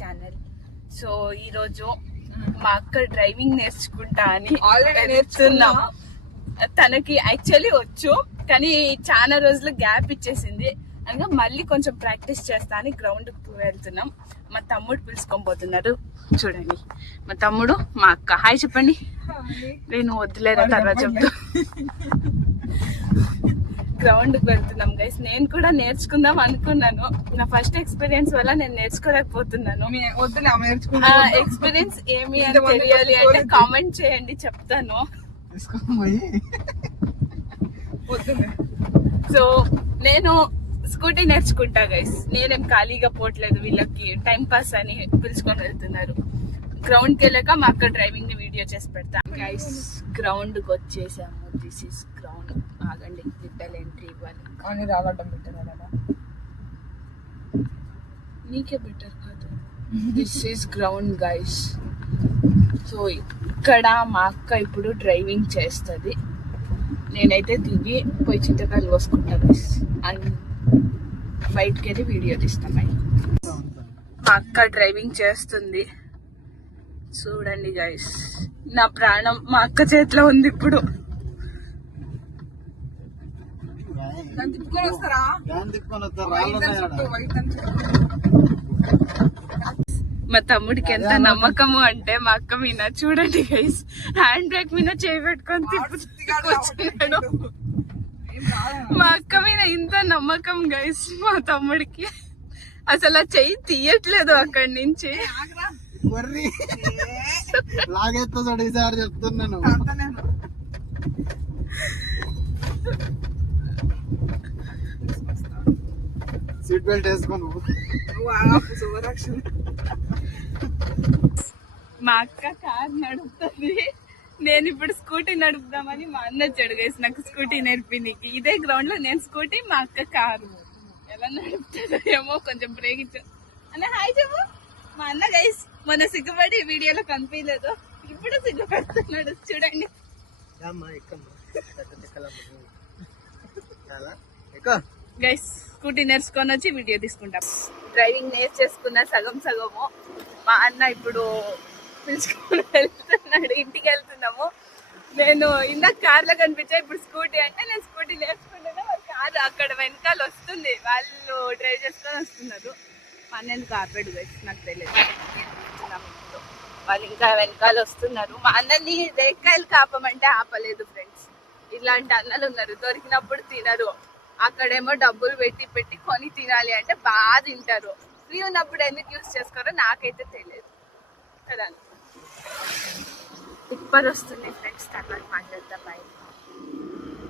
Channel. So ఈరోజు మా అక్క డ్రైవింగ్ నేర్చుకుంటా అని ఆల్రెడీ నేర్చుకున్నాం. తనకి యాక్చువల్లీ వచ్చు, కానీ చాలా రోజులు గ్యాప్ ఇచ్చేసింది. అనగా మళ్ళీ కొంచెం ప్రాక్టీస్ చేస్తా అని గ్రౌండ్ కు వెళ్తున్నాం. మా తమ్ముడు పిలుచుకొని పోతున్నారు. చూడండి, మా తమ్ముడు మా అక్క. హాయ్ చెప్పండి. నేను వద్దులేరా తర్వాత చెప్తా. గ్రౌండ్ కు వెళ్తున్నాం గైస్. నేను కూడా నేర్చుకుందాం అనుకున్నాను. నా ఫస్ట్ ఎక్స్పీరియన్స్ వల్ల నేను నేర్చుకోలేకపోతున్నాను. ఎక్స్పీరియన్స్ ఏమి అని తెలియాలి అంటే కామెంట్ చేయండి, చెప్తాను. సో నేను స్కూటీ నేర్చుకుంటా గైస్. నేనేం ఖాళీగా పోవట్లేదు, వీళ్ళకి టైం పాస్ అని పిలుచుకొని వెళ్తున్నారు. గ్రౌండ్ కి వెళ్ళాక మా అక్క డ్రైవింగ్ ని వీడియో చేసి పెడతాను గైస్. గ్రౌండ్ కి వచ్చేసాము. This is ground. ఆగండి, లిటిల్ ఎంట్రీ ఇవ్వాలి. కానీ రావడం బెటర్ కదా, నీకే బెటర్ కాదు. This is ground guys. So ఇక్కడ మా అక్క ఇప్పుడు డ్రైవింగ్ చేస్తుంది. నేనైతే దిగి పోయి చింతకాయలు కోసుకుంటా గైస్. అండ్ బయటకి వెళ్ళి వీడియో తీస్తాం. మా అక్క డ్రైవింగ్ చేస్తుంది, చూడండి గైస్. నా ప్రాణం మా అక్క చేతిలో ఉంది ఇప్పుడు. మా తమ్ముడికి ఎంత నమ్మకము అంటే మా అక్క మీద. చూడండి గైస్, హ్యాండ్ బ్రేక్ మీద చేయి పెట్టుకొని తిప్పుతున్నాడు. మా అక్క మీద ఇంత నమ్మకం గైస్ మా తమ్ముడికి. అసలు ఆ చెయ్యి తీయట్లేదు అక్కడి నుంచి. చెప్తున్నాను. సీట్ బెల్ట్ వేసుకోను. మా అక్క కార్ నడుపుతుంది, నేను ఇప్పుడు స్కూటీ నడుపుదామని మా అన్న వచ్చాడు గైస్ నాకు స్కూటీ నేర్పింది. ఇదే గ్రౌండ్ లో నేను స్కూటీ, మా అక్క కారు. ఎలా నడుపుతుందో ఏమో, కొంచెం బ్రేక్ ఇచ్చా అన్న. హాయ్ చెప్పు. మా అన్న గైస్ మొన్న సిగ్గుపడి వీడియోలో కనిపించలేదు, ఇప్పుడు సిగ్గుపడుతున్నాడు. చూడండి గైస్, స్కూటీ నేర్చుకొని వచ్చి వీడియో తీసుకుంటాం. డ్రైవింగ్ నేర్చేసుకున్న సగం సగము. మా అన్న ఇప్పుడు పిలుచుకొని వెళ్తున్నాడు, ఇంటికి వెళ్తున్నాము. నేను ఇందాక కార్లో కనిపించా, ఇప్పుడు స్కూటీ అంటే నేను స్కూటీ నేర్చుకుంటున్నా. కాదు, అక్కడ వెనకాల వస్తుంది, వాళ్ళు డ్రైవ్ చేసుకొని వస్తున్నారు. మా అన్న ఎందుకు ఆపాడు గైస్ నాకు తెలియదు. వాళ్ళు ఇంకా వెనకాల వస్తున్నారు. మా అన్నని రేకాయలు కాపమంటే ఆపలేదు ఫ్రెండ్స్. ఇలాంటి అన్నలు ఉన్నారు, దొరికినప్పుడు తినరు. అక్కడేమో డబ్బులు పెట్టి పెట్టి కొని తినాలి అంటే బాగా తింటారు. ఫ్రీ ఉన్నప్పుడు ఎందుకు యూజ్ చేసుకోరో నాకైతే తెలియదు కదా. టిప్పర్ వస్తుంది ఫ్రెండ్స్, తర్వాత మాట్లాడతాం. బాయ్.